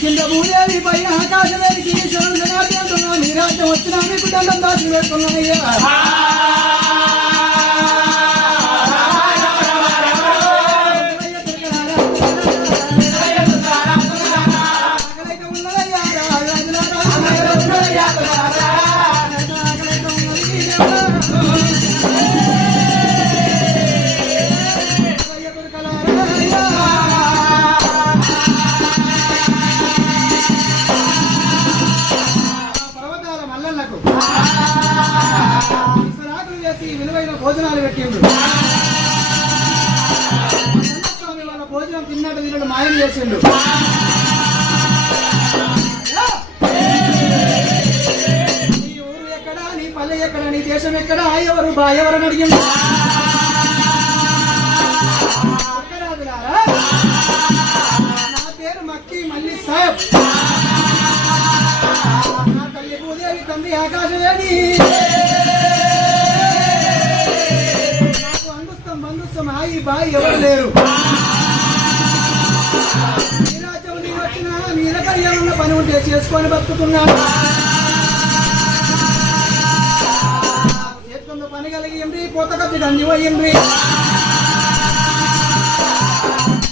కింద భూదేవి పైన ఆకాశవేదికి మీ రాజ్యం వచ్చినా మీకు దండం దాచి వేసుకున్నాయ్యా. విలువైన భోజనాలు పెట్టిండు. స్వామి వాళ్ళ భోజనం తిన్నట్టు వీళ్ళు మాయం చేసిండు. నీ ఊరు ఎక్కడా, నీ పల్లె ఎక్కడా, నీ దేశం ఎక్కడా, ఎవరు ఎవరని అడిగిండు. నా పేరు మక్కి మల్లి సాహెబ్. నా తల్లి భూదేవి, తండ్రి ఆకాశవేణి. హాయి బాయి ఎవరు లేరు. నీ రాజ్యం నీకు వచ్చిన నీలకై ఏమన్నా పని ఉంటే చేసుకొని బతుకుతున్నాను. చేతుల్లో పని కలిగింది, పోత కత్తి దండి పోయింది.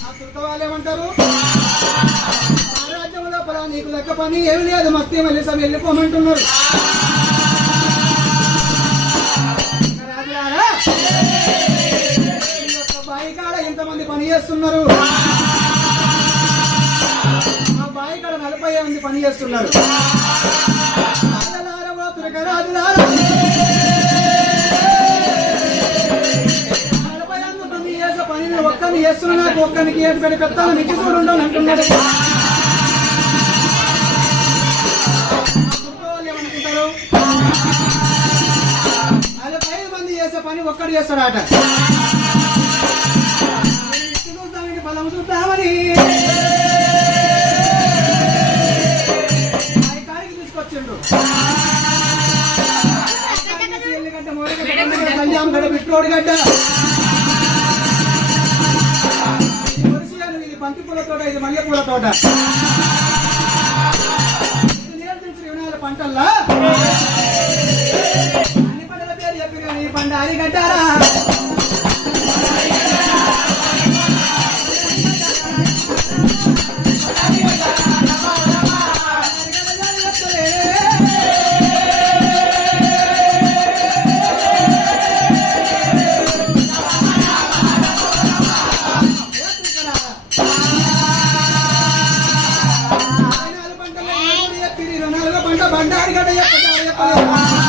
ఆ తుర్క వాళ్ళు ఏమంటారు, ఆ రాజ్యం లోపల నీకు లెక్క పని ఏమి లేదు, మత్తి మళ్ళీ సభ వెళ్ళిపోమంటున్నారు. బాయికాడ ఎంతమంది పని చేస్తున్నారు, ఆ బాయికాడ 40 మంది పని చేస్తున్నారు. 40 మంది చేసే పనిని ఒక్కరిని చేస్తున్నా, నాకు ఒక్కరికి ఏడు పెడతాను నిచ్చి చూడు అంటున్నాడు. ఏమనుకుంటారు, 45 మంది చేసే పని ఒక్కడు చేస్తాడట. బలం చూద్దామని కాడికి తీసుకొచ్చిండు. ఎల్లిగడ్డ, మోరగడ్డ, కళ్యాణ్ గడ్డ, బిట్రోడు గడ్డ, ఇది బంతి పూల తోట, ఇది మల్లె పూల తోట. ఇది నేర్పించిన వినాల పంటల్లా అన్ని పంటల పేరు చెప్పి కానీ పంట అరిగడ్డారా. పంట బండారు గడ్డ చెప్పాలి.